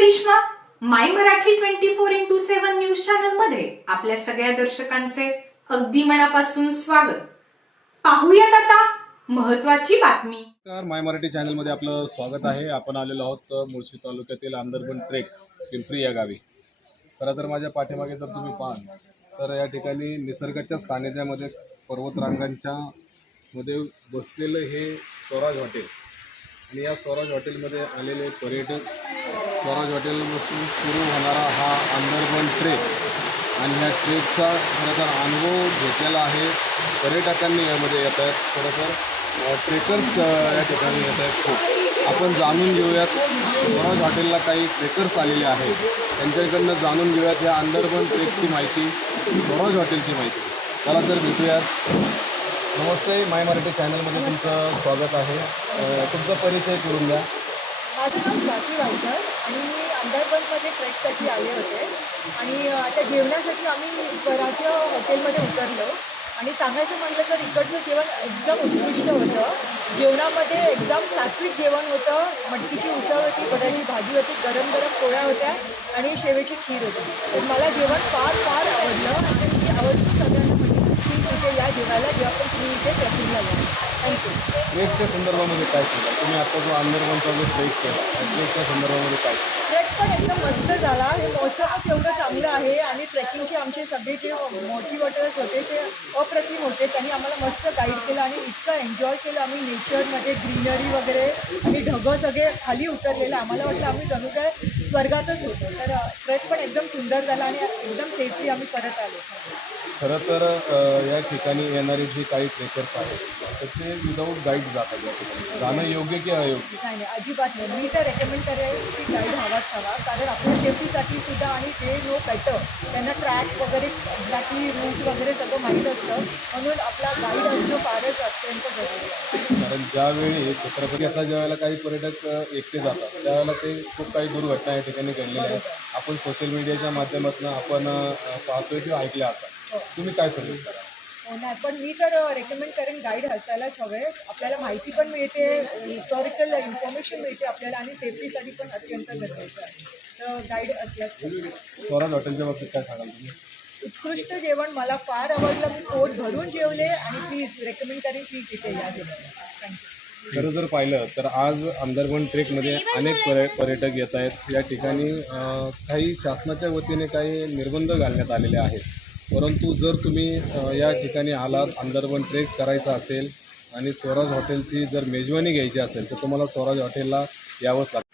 Karishma my Marathi twenty four into seven news चॅनलमध्ये आपल्या सगळ्या दर्शकांचे अगदी मनापासून स्वागत. पाहूयात आता महत्वाची बातमी. तर माय मराठी चॅनलमध्ये आपलं स्वागत आहे. आपण आलेलो आहोत मुळशी तालुक्यातील आंदरबन ट्रेक पिंपरी या गावी. खरं तर माझ्या पाठीमागे जर तुम्ही पाहाल तर या ठिकाणी निसर्गाच्या सानिध्यामध्ये पर्वतरांगांच्या मध्ये बसलेलं हे स्वराज हॉटेल. आणि या स्वराज हॉटेलमध्ये आलेले पर्यटक स्वराज हॉटेलपासून सुरू होणारा हा अंदरबन ट्रेक आणि ह्या ट्रेकचा खरं तर अनुभव घेतलेला आहे. पर्यटकांनी यामध्ये येत आहेत. खरं तर ट्रेकर्स या ठिकाणी येत आहेत खूप. आपण जाणून घेऊयात स्वराज हॉटेलला काही ट्रेकर्स आलेले आहेत. त्यांच्याकडनं जाणून घेऊयात या अंदरबन ट्रेकची माहिती स्वराज हॉटेलची माहिती. चला तर भेटूयात. नमस्ते माय मराठी चॅनलमध्ये तुमचं स्वागत आहे. तुमचा परिचय करून द्या. माझं नाव स्वाती वायकर आणि मी अंडरबनमध्ये ट्रेकसाठी आले होते. आणि आता जेवणासाठी आम्ही स्वराज्य हॉटेलमध्ये उतरलो. आणि सांगायचं म्हटलं तर इकडचं जेवण एकदम उत्कृष्ट होतं. जेवणामध्ये एकदम सात्विक जेवण होतं. मटकीची उसळ होती बटाची भाजी होती गरम गरम पोळ्या होत्या आणि शेवेची खीर होती. तर मला जेवण फार फार आवडलं. आणि आवडतं सगळ्यांना म्हणजे की इथे या जेवायला जेव्हा पण तुम्ही इथे ट्रेकिंगला या थँक्यू ट्रेकच्या संदर्भामध्ये काय सांगा तुम्ही आता जो अंदरबनचा जो ट्रेक केला त्या ट्रेकच्या संदर्भामध्ये काय? ट्रेक पण एकदम मस्त झाला. हे मौसमच एवढं चांगलं आहे आणि ट्रेकिंगचे आमचे सगळे जे मोटिवेटर्स होते ते अप्रतिम होते. त्यांनी आम्हाला मस्त गाईड केलं आणि इतकं एन्जॉय केलं. आम्ही नेचरमध्ये ग्रीनरी वगैरे आणि ढगं सगळे खाली उतरलेलं. आम्हाला वाटलं आम्ही जणू काय स्वर्गातच होतो. तर ट्रेक पण एकदम सुंदर झाला आणि एकदम सेफली आम्ही परत आलो. खरं तर या ठिकाणी येणारे जे काही ट्रेकर्स आहेत तर ते विदाऊट गाईड जातात या ठिकाणी. जाणं योग्य की अयोग्य? नाही नाही अजिबात नाही. मी तर रेकमेंड करेन की गाईड हवाच हवा कारण आपल्या सेफ्टीसाठी सुद्धा आणि ते नो बेटर त्यांना ट्रॅक वगैरे एक्झॅक्टली रूट वगैरे सगळं माहीत असतं. म्हणून आपला गाईड असणं फारच अत्यंत जरुरी आहे. कारण ज्यावेळी छत्रपती आता ज्यावेळेला काही पर्यटक एकटे जातात त्यावेळेला ते खूप काही दुर्घटना या ठिकाणी घडलेल्या आहेत. आपण सोशल मीडियाच्या माध्यमातून आपण पाहतोय किंवा ऐकल्या असाल. तुम्ही काय सजेस्ट करा हो नाही पण मी तर रेकमेंड करेन गाईड असायलाच हवे आपल्याला माहिती पण मिळते हिस्टॉरिकल इन्फॉर्मेशन मिळते आपल्याला आणि सेफ्टीसाठी पण अत्यंत गरजेचं आहे. तर गाईड असल्याच पाहिजे. स्वराज हॉटेलच्या बाबतीत काय सांगाल तुम्ही? उत्कृष्ट जेवण मला फार आवडलं. मी पोट भरून जेवले आणि प्लीज रेकमेंड करेन प्लीज इथे या जेवणाला. थँक्यू खरं जर पाहिलं तर आज अंदरबन ट्रेकमध्ये अनेक पर्य पर्यटक येत आहेत. या ठिकाणी काही शासनाच्या वतीने काही निर्बंध घालण्यात आलेले आहेत. परंतु जर तुम्ही या ठिकाणी आलात अंदरवन ट्रेक करायचा असेल आणि स्वराज हॉटेलची जर मेजवानी घ्यायची असेल तर तुम्हाला स्वराज हॉटेलला यावंच लागतं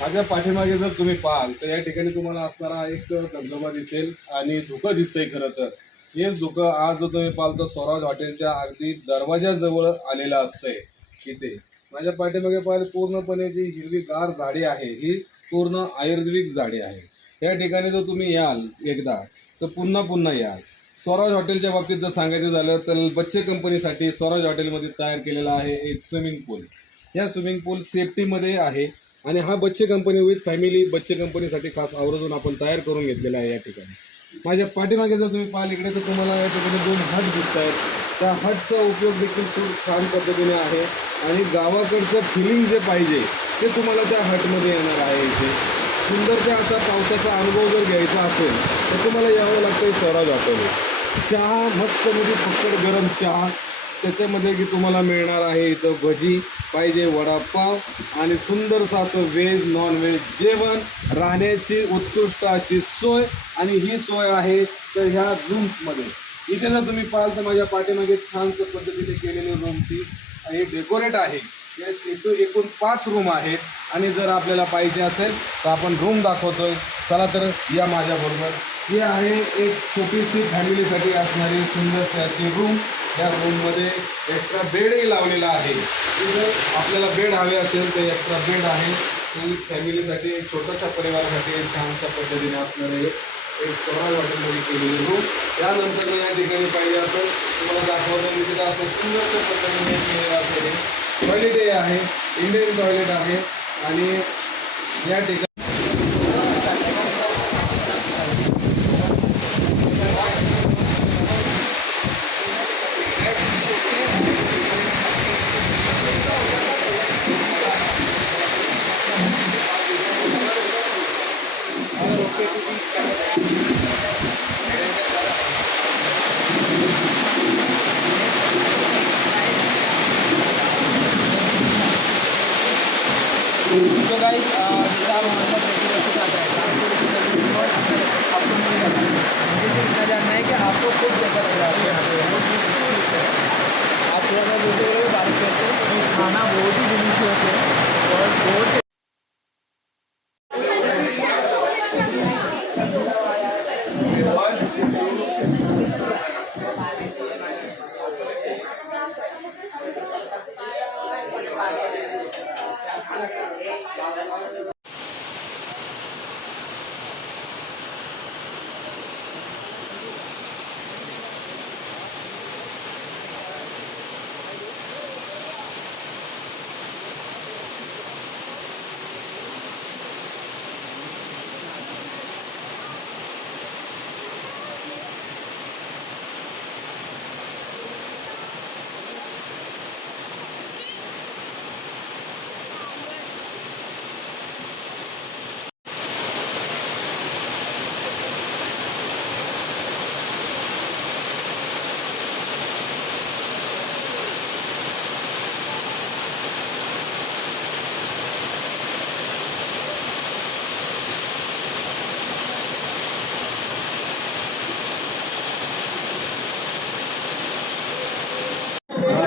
माझ्या पाठीमागे जर तुम्ही पाहाल तर या ठिकाणी तुम्हाला असणारा एक धबधबा दिसेल आणि धुकं दिसतंय खरं तर. हेच धुकं आज जर तुम्ही पाहाल तर स्वराज हॉटेलच्या अगदी दरवाजाजवळ आलेलं असतंय इथे. माझ्या पाठीमागे पाहिलं पूर्णपणे जी हिरवीगार झाडी आहे ही पूर्ण आयुर्वेदिक झाडी आहे. या ठिकाणी जर तुम्ही याल एकदा तर पुन्हा पुन्हा याल स्वराज हॉटेलच्या बाबतीत जर सांगायचं झालं तर बच्चे कंपनीसाठी स्वराज हॉटेलमध्ये तयार केलेला आहे एक स्विमिंग पूल. या स्विमिंग पूल सेफ्टीमध्ये आहे आणि हा बच्चे कंपनी विथ फॅमिली बच्चे कंपनीसाठी खास आवर्जून आपण तयार करून घेतलेला आहे या ठिकाणी. माझ्या पाठीमागे जर तुम्ही पाहाल इकडे तर तुम्हाला या ठिकाणी दोन हट दिसत आहेत त्या हटचा उपयोग देखील खूप छान पद्धतीने आहे आणि गावाकडचं फिलिंग जे पाहिजे ते तुम्हाला त्या हटमध्ये येणार आहे इथे. सुंदरच्या असा पावसाचा अनुभव जर घ्यायचा असेल तर तुम्हाला यावं लागतं सराव हॉटेल चहा मस्त म्हणजे फक्त गरम चहा. त्याच्यामध्ये की तुम्हाला मिळणार आहे इथं भजी पाहिजे वडापाव आणि सुंदरसं असं व्हेज नॉन व्हेज जेवण. राहण्याची उत्कृष्ट अशी सोय आणि ही सोय आहे तर ह्या रूम्समध्ये इथे जर तुम्ही पाहाल तर माझ्या पाठीमागे छानसं पद्धतीने केलेली रूमची हे. डेकोरेट आहे. इथं एकूण पाच रूम आहेत. आणि जर आपल्याला पाहिजे असेल तर आपण रूम दाखवतोय. चला तर या माझ्याबरोबर. ही आहे एक छोटीशी फॅमिलीसाठी असणारी सुंदरशी अशी रूम या रूममध्ये एक्स्ट्रा बेडही लावलेला आहे. जर आपल्याला बेड हवे असेल तर एक्स्ट्रा बेड आहे. ही फॅमिलीसाठी एक छोट्याशा परिवारासाठी एक छानशा पद्धतीने असणारे एक स्वराज हॉटेलमध्ये केलेली रूम त्यानंतर या ठिकाणी पाहिजे असेल तुम्हाला दाखवलं मी तिथं असं सुंदरशा पद्धतीने केलेलं असेल टॉयलेटही आहे इंडियन टॉयलेट आहे आणि या ठिकाणी हैं खाना बहुत ही डिलीशियस